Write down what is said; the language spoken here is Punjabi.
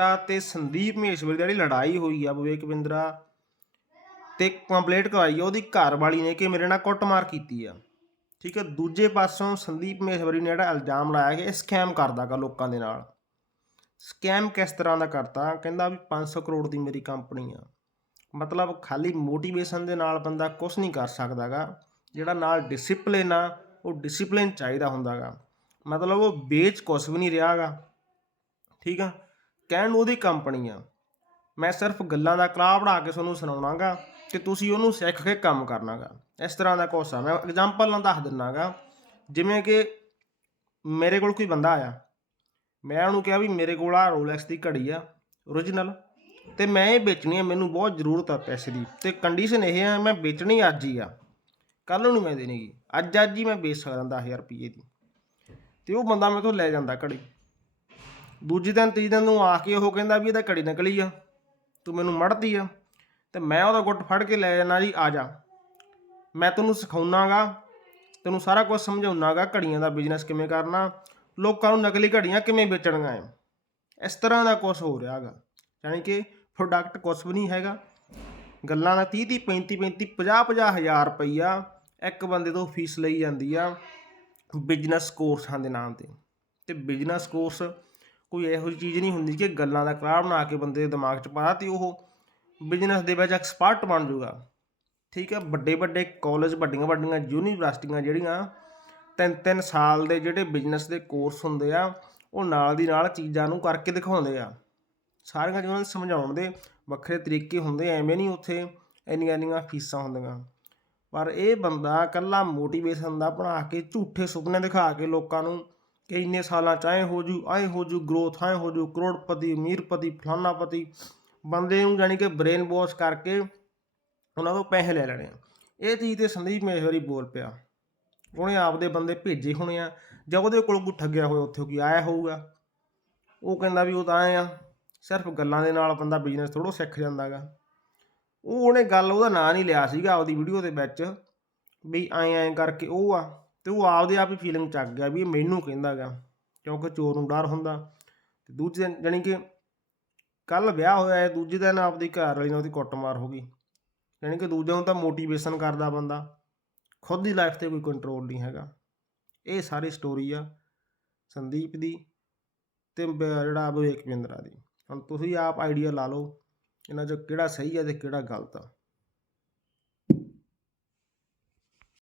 ਗੁਪਤਾ ਤੇ ਸੰਦੀਪ ਮਹੇਸ਼ਵਰੀ ਦੀ ਜਿਹੜੀ ਲੜਾਈ ਹੋਈ ਆ ਵਿਵੇਕ ਬਿੰਦਰਾ ਤੇ ਕੰਪਲੀਟ ਕਰਵਾਈ ਆ, ਉਹਦੀ ਘਰ ਵਾਲੀ ਨੇ ਕਿ ਮੇਰੇ ਨਾਲ ਕੁੱਟਮਾਰ ਕੀਤੀ ਆ। ਠੀਕ ਹੈ ਦੂਜੇ ਪਾਸੋਂ ਸੰਦੀਪ ਮਹੇਸ਼ਵਰੀ ਨੇ ਜਿਹੜਾ ਇਲਜ਼ਾਮ ਲਾਇਆ ਕਿ ਇਹ ਸਕੈਮ ਕਰਦਾਗਾ ਲੋਕਾਂ ਦੇ ਨਾਲ। ਸਕੈਮ ਕਿਸ ਤਰ੍ਹਾਂ ਦਾ ਕਰਤਾ? ਕਹਿੰਦਾ ਵੀ 500 ਕਰੋੜ ਦੀ ਮੇਰੀ ਕੰਪਨੀ ਆ। ਮਤਲਬ ਖਾਲੀ ਮੋਟੀਵੇਸ਼ਨ ਦੇ ਨਾਲ ਬੰਦਾ ਕੁਝ ਨਹੀਂ ਕਰ ਸਕਦਾਗਾ ਜਿਹੜਾ ਨਾਲ ਡਿਸਪਲਿਨ ਆ, ਉਹ ਡਿਸਪਲਿਨ ਚਾਹੀਦਾ ਹੁੰਦਾਗਾ ਮਤਲਬ ਉਹ ਵੇਚ ਕੁਛ ਵੀ ਨਹੀਂ ਰਿਹਾਗਾ ਠੀਕ ਆ ਕਹਿਣ ਨੂੰ ਉਹਦੀ ਕੰਪਨੀ ਆ। ਮੈਂ ਸਿਰਫ ਗੱਲਾਂ ਦਾ ਕਲਾਹ ਬਣਾ ਕੇ ਤੁਹਾਨੂੰ ਸੁਣਾਉਣਾਗਾ ਕਿ ਤੁਸੀਂ ਉਹਨੂੰ ਸਿੱਖ ਕੇ ਕੰਮ ਕਰਨਾਗਾ। ਇਸ ਤਰ੍ਹਾਂ ਦਾ ਕੁਛ ਆ। ਮੈਂ ਐਗਜ਼ਾਮਪਲ ਨਾਲ ਦੱਸ ਦਿੰਨਾਗਾ। ਜਿਵੇਂ ਕਿ ਮੇਰੇ ਕੋਲ ਕੋਈ ਬੰਦਾ ਆਇਆ। ਮੈਂ ਉਹਨੂੰ ਕਿਹਾ ਵੀ ਮੇਰੇ ਕੋਲ ਆ ਰੋਲੈਕਸ ਦੀ ਘੜੀ ਆ origignal ਤੇ ਮੈਂ ਇਹ ਵੇਚਣੀ ਆ, ਮੈਨੂੰ ਬਹੁਤ ਜ਼ਰੂਰਤ ਆ ਪੈਸੇ ਦੀ। ਤੇ ਕੰਡੀਸ਼ਨ ਇਹ ਆ, ਮੈਂ ਵੇਚਣੀ ਅੱਜ ਹੀ ਆ। ਕੱਲ ਨੂੰ ਨਹੀਂ ਮੈਂ ਦੇਣੀਗੀ ਅੱਜ ਅੱਜ ਹੀ ਮੈਂ ਵੇਚ ਸਕਦਾ 10000 ਰੁਪਏ ਦੀ। ਤੇ ਉਹ ਬੰਦਾ ਮੇਰੇ ਤੋਂ ਲੈ ਜਾਂਦਾ ਘੜੀ। ਦੂਜੇ ਦਿਨ, ਤੀਜੇ ਦਿਨ ਨੂੰ ਆ ਕੇ ਉਹ ਕਹਿੰਦਾ ਵੀ ਇਹਦਾ ਘੜੀ ਨਕਲੀ ਆ, ਤੂੰ ਮੈਨੂੰ ਮੜਦੀ ਆ, ਤੇ ਮੈਂ ਉਹਦਾ ਗੁੱਟ ਫੜ ਕੇ ਲੈ ਜਾਣਾ ਜੀ, ਆ ਜਾ। ਮੈਂ ਤੈਨੂੰ ਸਿਖਾਉਣਾਗਾ, ਤੈਨੂੰ ਸਾਰਾ ਕੁਝ ਸਮਝਾਉਣਾਗਾ ਘੜੀਆਂ ਦਾ ਬਿਜ਼ਨਸ ਕਿਵੇਂ ਕਰਨਾ, ਲੋਕਾਂ ਨੂੰ ਨਕਲੀ ਘੜੀਆਂ ਕਿਵੇਂ ਵੇਚਣੀਆਂ ਹੈ ਇਸ ਤਰ੍ਹਾਂ ਦਾ ਕੁਝ ਹੋ ਰਿਹਾਗਾ, ਯਾਨੀ ਕਿ ਪ੍ਰੋਡਕਟ ਕੁਝ ਵੀ ਨਹੀਂ ਹੈਗਾ। ਗੱਲਾਂ ਦਾ 30 30 35 35 50 50 ਹਜ਼ਾਰ ਰੁਪਈਆ ਇੱਕ ਬੰਦੇ ਤੋਂ ਫੀਸ ਲਈ ਜਾਂਦੀ ਆ ਬਿਜ਼ਨਸ ਕੋਰਸਾਂ ਦੇ ਨਾਮ ਤੇ। ਤੇ ਬਿਜ਼ਨਸ ਕੋਰਸ ਕੋਈ ਇਹੋ ਜਿਹੀ ਚੀਜ਼ ਨਹੀਂ ਹੁੰਦੀ ਕਿ ਗੱਲਾਂ ਦਾ ਕਲਾਹ ਬਣਾ ਕੇ ਬੰਦੇ ਦੇ ਦਿਮਾਗ 'ਚ ਪਾ ਤੇ ਉਹ ਬਿਜ਼ਨਸ ਦੇ ਵਿੱਚ ਐਕਸਪਰਟ ਬਣ ਜਾਊਗਾ ਠੀਕ ਹੈ ਵੱਡੇ ਵੱਡੇ ਕਾਲਜ, ਵੱਡੀਆਂ ਵੱਡੀਆਂ ਯੂਨੀਵਰਸਿਟੀਆਂ ਜਿਹੜੀਆਂ ਤਿੰਨ ਤਿੰਨ ਸਾਲ ਦੇ ਜਿਹੜੇ ਬਿਜ਼ਨਸ ਦੇ ਕੋਰਸ ਹੁੰਦੇ ਆ, ਉਹ ਨਾਲ ਦੀ ਨਾਲ ਚੀਜ਼ਾਂ ਨੂੰ ਕਰਕੇ ਦਿਖਾਉਂਦੇ ਆ। ਸਾਰੀਆਂ ਜਿਹਨਾਂ ਨੂੰ ਸਮਝਾਉਣ ਦੇ ਵੱਖਰੇ ਤਰੀਕੇ ਹੁੰਦੇ ਐਵੇਂ ਨਹੀਂ ਉੱਥੇ ਇੰਨੀਆਂ ਇੰਨੀਆਂ ਫੀਸਾਂ ਹੁੰਦੀਆਂ। ਪਰ ਇਹ ਬੰਦਾ ਕੱਲਾ ਮੋਟੀਵੇਸ਼ਨ ਦਾ ਬਣਾ ਕੇ ਝੂਠੇ ਸੁਪਨੇ ਦਿਖਾ ਕੇ ਲੋਕਾਂ ਨੂੰ ਕਿ ਇੰਨੇ ਸਾਲਾਂ ਚ ਐਂ ਹੋ ਜੂ ਐਂ ਹੋ ਜੂ ਗਰੋਥ ਐਂ ਹੋ ਜੂ ਕਰੋੜਪਤੀ, ਅਮੀਰਪਤੀ, ਫਲਾਨਾਪਤੀ। ਬੰਦੇ ਨੂੰ ਜਾਨੀ ਕਿ ਬ੍ਰੇਨ ਵਾਸ਼ ਕਰਕੇ ਉਹਨਾਂ ਤੋਂ ਪੈਸੇ ਲੈ ਲੈਣੇ ਆ। ਇਹ ਚੀਜ਼ ਤੇ ਸੰਦੀਪ ਮੇਸ਼ਵਰੀ ਬੋਲ ਪਿਆ। ਉਹਨੇ ਆਪਦੇ ਬੰਦੇ ਭੇਜੇ ਹੋਣੇ ਆ। ਜਾਂ ਉਹਦੇ ਕੋਲ ਕੋਈ ਠੱਗਿਆ ਹੋਇਆ ਉੱਥੇ ਕੋਈ ਆਇਆ ਹੋਊਗਾ। ਉਹ ਕਹਿੰਦਾ ਵੀ ਉਹ ਤਾਂ ਆਏ ਆ। ਸਿਰਫ ਗੱਲਾਂ ਦੇ ਨਾਲ ਬੰਦਾ ਬਿਜ਼ਨਸ ਥੋੜੋ ਸਿੱਖ ਜਾਂਦਾਗਾ ਉਹ ਉਹਨੇ ਗੱਲ ਉਹਦਾ ਨਾਂ ਨਹੀਂ ਲਿਆ ਸੀਗਾ ਆਪਦੀ ਵੀਡੀਓ ਦੇ ਵਿੱਚ। ਵੀ ਐਂ ਐਂ ਕਰਕੇ ਉਹ ਆ। ਤੇ ਉਹ ਆਪਦੇ ਆਪ ਹੀ ਫੀਲਿੰਗ ਚੱਕ ਗਿਆ ਵੀ ਇਹ ਮੈਨੂੰ ਕਹਿੰਦਾ ਗਾ, ਕਿਉਂਕਿ ਚੋਰ ਨੂੰ ਡਰ ਹੁੰਦਾ। ਤੇ ਦੂਜੇ ਦਿਨ ਜਾਣੀ ਕਿ ਕੱਲ ਵਿਆਹ ਹੋਇਆ ਹੈ ਦੂਜੇ ਦਿਨ ਆਪਦੀ ਘਰ ਵਾਲੀ ਨਾਲ ਉਹਦੀ ਕੁੱਟਮਾਰ ਹੋ ਗਈ। ਯਾਨੀ ਕਿ ਦੂਜਿਆਂ ਨੂੰ ਤਾਂ ਮੋਟੀਵੇਸ਼ਨ ਕਰਦਾ ਬੰਦਾ, ਖੁਦ ਦੀ ਲਾਈਫ ਤੇ ਕੋਈ ਕੰਟਰੋਲ ਨਹੀਂ ਹੈਗਾ। ਇਹ ਸਾਰੀ ਸਟੋਰੀ ਆ ਸੰਦੀਪ ਦੀ ਤੇ ਬ- ਜਿਹੜਾ ਵਿਵੇਕ ਬਿੰਦਰਾ ਦੀ। ਹੁਣ ਤੁਸੀਂ ਆਪ ਆਈਡੀਆ ਲਾ ਲਓ, ਇਹਨਾਂ 'ਚ ਕਿਹੜਾ ਸਹੀ ਹੈ ਤੇ ਕਿਹੜਾ ਗਲਤ ਆ।